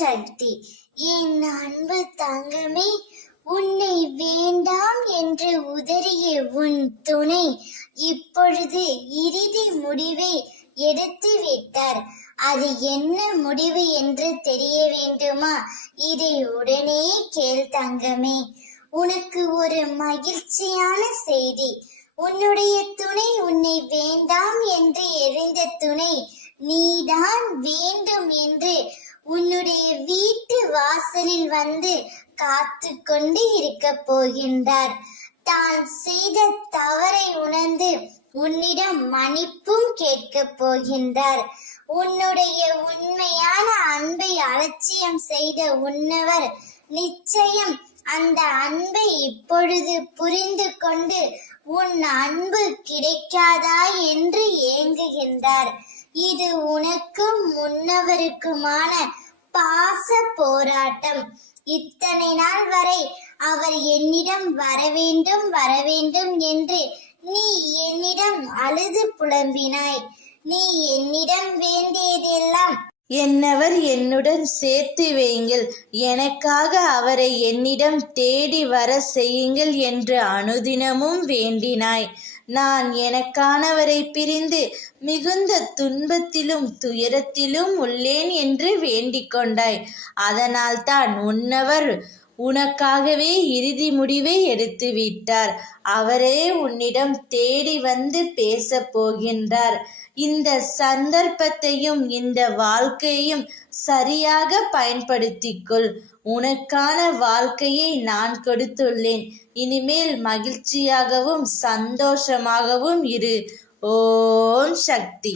சக்தி. என் அன்பு தங்கமே, உன்னை வேண்டாம் என்று உதறிய உன் துணை இப்பொழுது இறுதி முடிவை எடுத்து விட்டார். அது என்ன முடிவு என்று தெரிய வேண்டுமா? இதை உடனே கேள் தங்கமே. உனக்கு ஒரு மகிழ்ச்சியான செய்தி. உன்னுடைய துணை, உன்னை வேண்டாம் என்று எறிந்த துணை நீதான் வேண்டும் என்று உன்னுடைய வீட்டு வாசலில் வந்து காத்து கொண்டு இருக்க போகின்றார். தான் செய்த தவறை உணர்ந்து உன்னிடம் மன்னிப்பும் கேட்க போகின்றார். உன்னுடைய உண்மையான அன்பை அலட்சியம் செய்த உன்னவர் நிச்சயம் அந்த அன்பை இப்பொழுது புரிந்து கொண்டு உன் அன்பு கிடைக்காதா என்று ஏங்குகின்றார். இது உனக்கும் முன்னவருக்குமான பாச போராட்டம். இத்தனை நாள் வரை அவர் என்னிடம் வரவேண்டும் என்று நீ என்னிடம் அழுது புலம்பினாய். நீ என்னிடம் வேண்டியதெல்லாம் என்னவர் என்னுடன் சேர்த்து வையுங்கள், எனக்காக அவரை என்னிடம் தேடி வர செய்யுங்கள் என்று அனுதினமும் வேண்டினாய். நான் எனக்கானவரை பிரிந்து மிகுந்த துன்பத்திலும் துயரத்திலும் உள்ளேன் என்று வேண்டிக் கொண்டாய். அதனால்தான் உன்னவர் உனக்காகவே இறுதி முடிவை எடுத்து விட்டார். அவரே உன்னிடம் தேடி வந்து பேச போகின்றார். இந்த சந்தர்ப்பத்தையும் இந்த வாழ்க்கையையும் சரியாக பயன்படுத்திக்கொள். உனக்கான வாழ்க்கையை நான் கொடுத்துள்ளேன். இனிமேல் மகிழ்ச்சியாகவும் சந்தோஷமாகவும் இரு. ஓம் சக்தி.